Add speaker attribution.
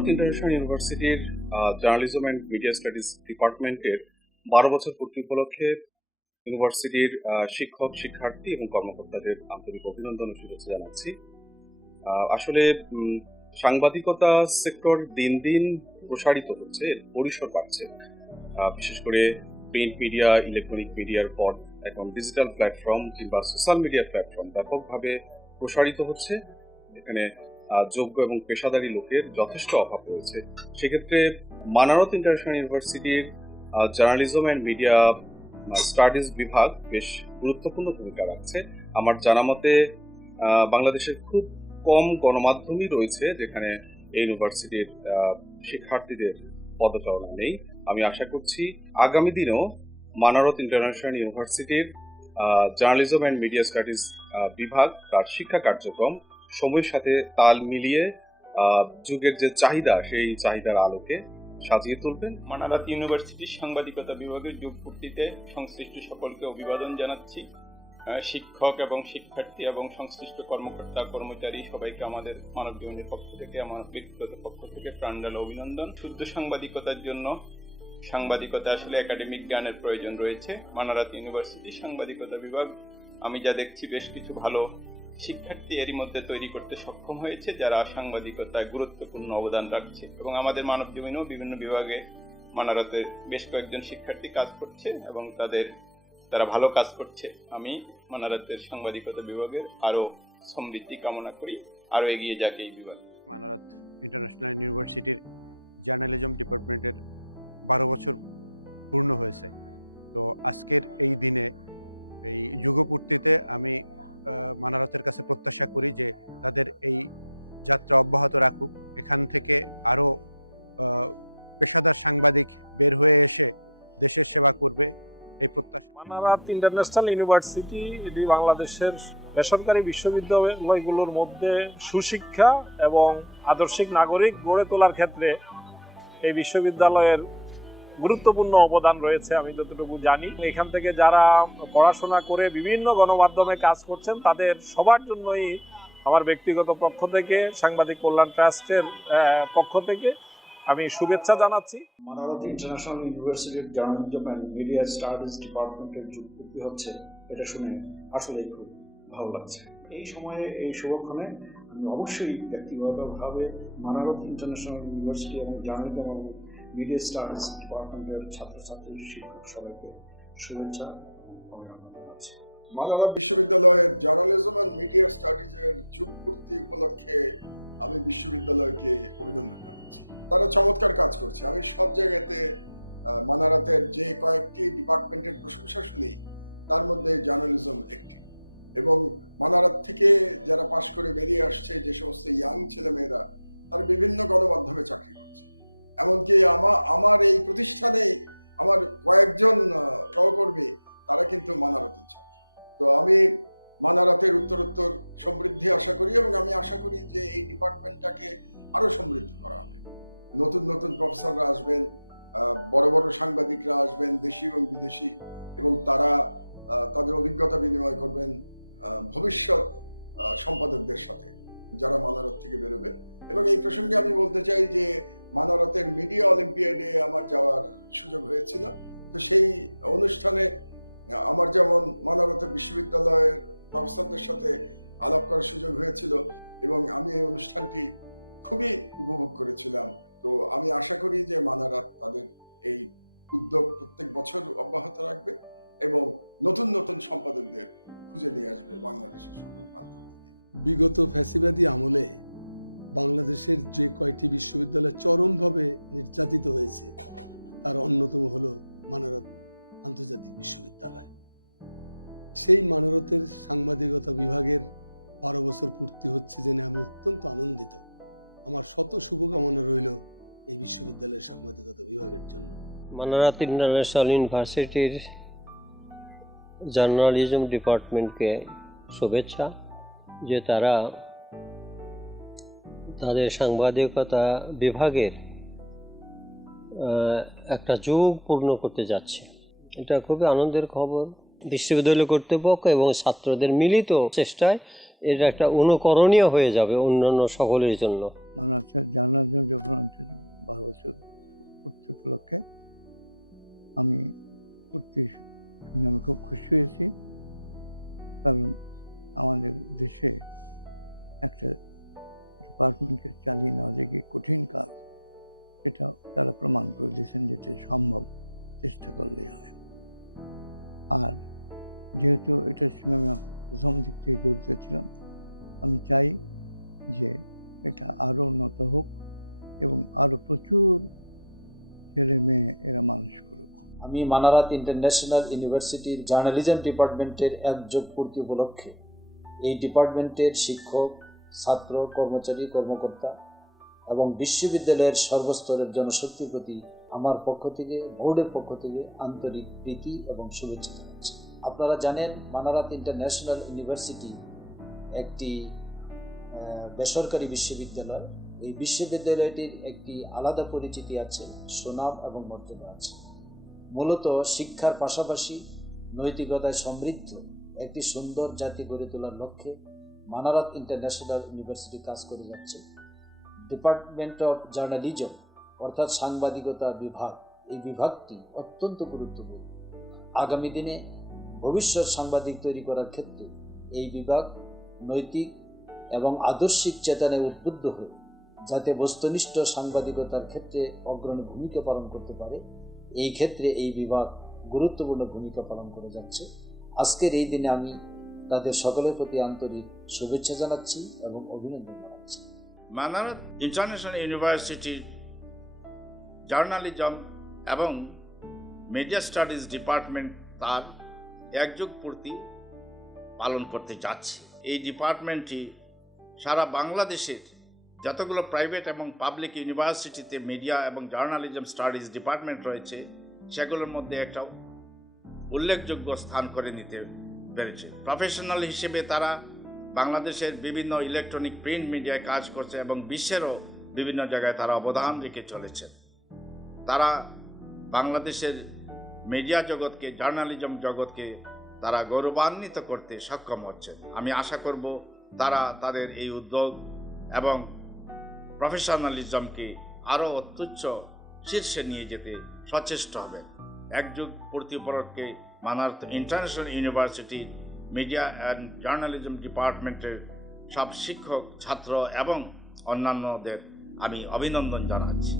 Speaker 1: Manarat international ইউনিভার্সিটির journalism and media studies ডিপার্টমেন্টের বারো বছর পূর্তি উপলক্ষে ইউনিভার্সিটির শিক্ষক, শিক্ষার্থী এবং কর্মকর্তাদের আন্তরিক অভিনন্দন ও শুভেচ্ছা জানাচ্ছি। আসলে সাংবাদিকতা সেক্টর দিন দিন প্রসারিত হচ্ছে পরিসর বাড়ছে। বিশেষ করে প্রিন্ট মিডিয়া, ইলেকট্রনিক মিডিয়ার পর এখন ডিজিটাল প্ল্যাটফর্ম কিংবা সোশ্যাল মিডিয়া প্ল্যাটফর্ম ব্যাপকভাবে প্রসারিত হচ্ছে। এখানে যোগ্য এবং পেশাদারী লোকের যথেষ্ট অভাব রয়েছে। সেক্ষেত্রে মানারত ইন্টারন্যাশনাল ইউনিভার্সিটির জার্নালিজম অ্যান্ড মিডিয়া স্টাডিজ বিভাগ বেশ গুরুত্বপূর্ণ ভূমিকা রাখছে। আমার জানা মতে বাংলাদেশের খুব কম গণমাধ্যমই রয়েছে যেখানে এই ইউনিভার্সিটির শিক্ষার্থীদের পদচারণা নেই। আমি আশা করছি আগামী দিনেও মানারত ইন্টারন্যাশনাল ইউনিভার্সিটির জার্নালিজম অ্যান্ড মিডিয়া স্টাডিজ বিভাগ তার শিক্ষা কার্যক্রম সময়ের সাথে তাল মিলিয়ে যুগের যে চাহিদা, সেই চাহিদার আলোকে সাজিয়ে তুলবেন।
Speaker 2: মানারাত ইউনিভার্সিটির সাংবাদিকতা বিভাগের যুগ পূর্তিতে সংশ্লিষ্ট সকলকে অভিবাদন জানাচ্ছি। শিক্ষক এবং শিক্ষার্থী এবং সংশ্লিষ্ট কর্মকর্তা, কর্মচারী সবাইকে আমাদের মানব জীবনের পক্ষ থেকে আমার ব্যক্তিগত পক্ষ থেকে প্রাণডাল অভিনন্দন। শুদ্ধ সাংবাদিকতার জন্য সাংবাদিকতা আসলে একাডেমিক জ্ঞানের প্রয়োজন রয়েছে। মানারাত ইউনিভার্সিটির সাংবাদিকতা বিভাগ, আমি যা দেখছি বেশ কিছু ভালো শিক্ষার্থী এরই মধ্যে তৈরি করতে সক্ষম হয়েছে, যারা সাংবাদিকতায় গুরুত্বপূর্ণ অবদান রাখছে এবং আমাদের মানব জীবনেও বিভিন্ন বিভাগে মানারাতে বেশ কয়েকজন শিক্ষার্থী কাজ করছে এবং তাদের, তারা ভালো কাজ করছে। আমি মানারতের সাংবাদিকতা বিভাগের আরও সমৃদ্ধি কামনা করি। আরও এগিয়ে যাক এই বিভাগ।
Speaker 3: মানারত ইন্টারন্যাশনাল ইউনিভার্সিটির জার্নালিজম ডিপার্টমেন্টের বারো বছর পূর্ণ হয়েছে। তো আজকের এই দিনে, এই যুগপূর্তিতে আমি মানারতের কাছে প্রত্যাশা করি যে তাদের এই যাত্রা অব্যাহত রাখুক। এখান থেকে আরও পেশাদার সাংবাদিক বের হয়ে এসে দেশের সেবা করবে এই প্রত্যাশা।
Speaker 4: মানারাত ইন্টারন্যাশনাল ইউনিভার্সিটি, এটি বাংলাদেশের বেসরকারি বিশ্ববিদ্যালয়গুলোর মধ্যে সুশিক্ষা এবং আদর্শিক নাগরিক গড়ে তোলার ক্ষেত্রে এই বিশ্ববিদ্যালয়ের গুরুত্বপূর্ণ অবদান রয়েছে, আমি যতটুকু জানি। এখান থেকে যারা পড়াশোনা করে বিভিন্ন গণমাধ্যমে কাজ করছেন, তাদের সবার জন্যই আমার ব্যক্তিগত পক্ষ থেকে, সাংবাদিক কল্যাণ ট্রাস্টের পক্ষ থেকে আমি শুভেচ্ছা জানাচ্ছি।
Speaker 5: মানারত ইন্টারন্যাশনাল ইউনিভার্সিটির জার্নালিজম অ্যান্ড মিডিয়া স্টাডিজ ডিপার্টমেন্টের যুক্তি হচ্ছে, এটা শুনে আসলেই খুব ভালো লাগছে। এই সময়ে, এই শুভক্ষণে আমি অবশ্যই ব্যক্তিগতভাবে মানারত ইন্টারন্যাশনাল ইউনিভার্সিটি এবং জার্নালিজম এবং মিডিয়া স্টাডিজ ডিপার্টমেন্টের ছাত্রছাত্রী, শিক্ষক সবাইকে শুভেচ্ছা
Speaker 6: মালালা বিশ্ববিদ্যালয়ের জার্নালিজম অ্যান্ড মিডিয়া স্টাডিজের যুগ পূর্তি উপলক্ষে আমি বিশ্ববিদ্যালয়কে অভিনন্দন জানাচ্ছি। তারা চমৎকার কাজ করছে। আমি সব জায়গাতে মানারাতের যে কয়েকটি ডিপার্টমেন্টের প্রশংসা শুনি, তার মধ্যে জার্নালিজম একটি। এবং মানারাত থেকে যারা পাশ করে বেরিয়ে আসছে, যে সমস্ত ইয়াং ছেলেমেয়েরা, তারা বিভিন্ন গণমাধ্যমে চাকরি এমনকি আমার আমার এই প্রতিষ্ঠানে আমার কয়েকজন সহকর্মী, তারা কিন্তু মানারাতের ছাত্র। তো আমি মানারাতের উত্তরোত্তর সমৃদ্ধি আশা করি এবং আমি আশা করি যে এই ডিপার্টমেন্টটাকে আরও সমৃদ্ধ করা হবে। নতুন নতুন প্রফেসররা আসবেন বড় বড় সাংবাদিকরা আসবেন, দেশি এবং বিদেশি, এবং তারা তাদের অভিজ্ঞতা বিনিময় করবেন ভবিষ্যৎ সম্পাদকদের সাথে, যারা মানারত থেকে বেরোবে। এবং এই প্রসঙ্গে আমি বলতে চাই যে মানারতের মিডিয়া অলিম্পিয়াডে আমার যাওয়ার সুযোগ হয়েছিল। তো সেই অনুষ্ঠানে আমার যেমন মানারত বিশ্ববিদ্যালয়ের প্রফেসরদের সাথে আলাপ করার সুযোগ হয়েছিল এবং আমি এই অনুষ্ঠানটি খুবই উপভোগ করেছিলাম। তো আমি আশা করি যে মানারাত তাদের এই উদ্যোগ প্রত্যেক বছর অব্যাহত রাখবে এবং নতুন নতুন সম্পাদকদের খুঁজে নিয়ে আসবে বাংলাদেশের সকল প্রান্ত
Speaker 7: বিগত ফ্যাসিবাদী আমলে বাংলাদেশের যে কয়টি বিশ্ববিদ্যালয় চরমভাবে নির্যাতিত হয়েছে, তার অন্যতম হল মানারত আন্তর্জাতিক বিশ্ববিদ্যালয়। সেই মানারতের সাংবাদিকতা বিভাগের বারো বছর পূর্তি হচ্ছে জেনে আমি অত্যন্ত আনন্দিত। আমার শত শুভকামনা রইল এই বিশ্ববিদ্যালয়ের সাংবাদিকতা বিভাগের জন্য।
Speaker 8: মানারাত ইন্টারন্যাশনাল ইউনিভার্সিটির জার্নালিজম ডিপার্টমেন্টকে শুভেচ্ছা, যে তারা তাদের সাংবাদিকতা বিভাগের একটা যুগ পূর্ণ করতে যাচ্ছে। এটা খুবই আনন্দের খবর। বিশ্ববিদ্যালয় কর্তৃপক্ষ এবং ছাত্রদের মিলিত চেষ্টায় এটা একটা অনুকরণীয় হয়ে যাবে অন্যান্য সকলের জন্য।
Speaker 9: হচ্ছে জার্নালিজম যখন বারো বছর উপলক্ষে আমি পূর্তি শুনে আমি খুব খুশি হয়েছি। কারণ আমাদের দেশে একটা ডিপার্টমেন্টকে চালিয়ে নেওয়া যে কঠিন কাজ সেটা তারা প্রমাণ করে দিয়েছেন যেটা সম্ভব, চেষ্টা করলেই হয়। আর যেহেতু এটার সঙ্গে আমি প্রথম দিক থেকে জড়িত ছিলাম, আমি চাই যে এটা আরও উন্নত হোক এবং আরও প্রচুর ছেলে মেয়ে এরা মানুষ করুক।
Speaker 5: আমি মানারাত ইন্টারন্যাশনাল ইউনিভার্সিটির জার্নালিজম ডিপার্টমেন্টের এক যোগ উপলক্ষে এই ডিপার্টমেন্টের শিক্ষক ছাত্র, কর্মচারী, কর্মকর্তা এবং বিশ্ববিদ্যালয়ের সর্বস্তরের জনশক্তির প্রতি আমার পক্ষ থেকে, বোর্ডের পক্ষ থেকে আন্তরিক প্রীতি এবং শুভেচ্ছা জানাচ্ছি। আপনারা জানেন, মানারাত ইন্টারন্যাশনাল ইউনিভার্সিটি একটি বেসরকারি বিশ্ববিদ্যালয়। এই বিশ্ববিদ্যালয়টির একটি আলাদা পরিচিতি আছে, সুনাম এবং মর্যাদা আছে। মূলত শিক্ষার পাশাপাশি নৈতিকতায় সমৃদ্ধ একটি সুন্দর জাতি গড়ে তোলার লক্ষ্যে মানারাত ইন্টারন্যাশনাল ইউনিভার্সিটি কাজ করে যাচ্ছে। ডিপার্টমেন্ট অফ জার্নালিজম, অর্থাৎ সাংবাদিকতা বিভাগ, এই বিভাগটি অত্যন্ত গুরুত্বপূর্ণ। আগামী দিনে ভবিষ্যৎ সাংবাদিক তৈরি করার ক্ষেত্রে এই বিভাগ নৈতিক এবং আদর্শিক চেতনায় উদ্বুদ্ধ হয়ে, যাতে বস্তুনিষ্ঠ সাংবাদিকতার ক্ষেত্রে অগ্রণী ভূমিকা পালন করতে পারে, এই ক্ষেত্রে এই বিভাগ গুরুত্বপূর্ণ ভূমিকা পালন করে যাচ্ছে। আজকের এই দিনে আমি তাদের সকলের প্রতি আন্তরিক শুভেচ্ছা জানাচ্ছি এবং অভিনন্দন জানাচ্ছি।
Speaker 10: মানারত ইন্টারন্যাশনাল ইউনিভার্সিটির জার্নালিজম এবং মিডিয়া স্টাডিজ ডিপার্টমেন্ট তার একযুগ পূর্তি পালন করতে যাচ্ছে। এই ডিপার্টমেন্টটি সারা বাংলাদেশের যতগুলো প্রাইভেট এবং পাবলিক ইউনিভার্সিটিতে মিডিয়া এবং জার্নালিজম স্টাডিজ ডিপার্টমেন্ট রয়েছে, সেগুলোর মধ্যে একটা উল্লেখযোগ্য স্থান করে নিতে পেরেছে প্রফেশনাল হিসেবে তারা বাংলাদেশের বিভিন্ন ইলেকট্রনিক প্রিন্ট মিডিয়ায় কাজ করছে এবং বিশ্বেরও বিভিন্ন জায়গায় তারা অবদান রেখে চলেছেন তারা বাংলাদেশের মিডিয়া জগৎকে জার্নালিজম জগৎকে তারা গৌরবান্বিত করতে সক্ষম হচ্ছেন আমি আশা করব তারা তাদের এই উদ্যোগ এবং প্রফেশনালিজমকে আরও অত্যুচ্চ শীর্ষে নিয়ে যেতে সচেষ্ট হবেন। একযুগ পূর্তি উপলক্ষে Manarat international university media and journalism ডিপার্টমেন্টের সব শিক্ষক, ছাত্র এবং অন্যান্যদের আমি অভিনন্দন জানাচ্ছি।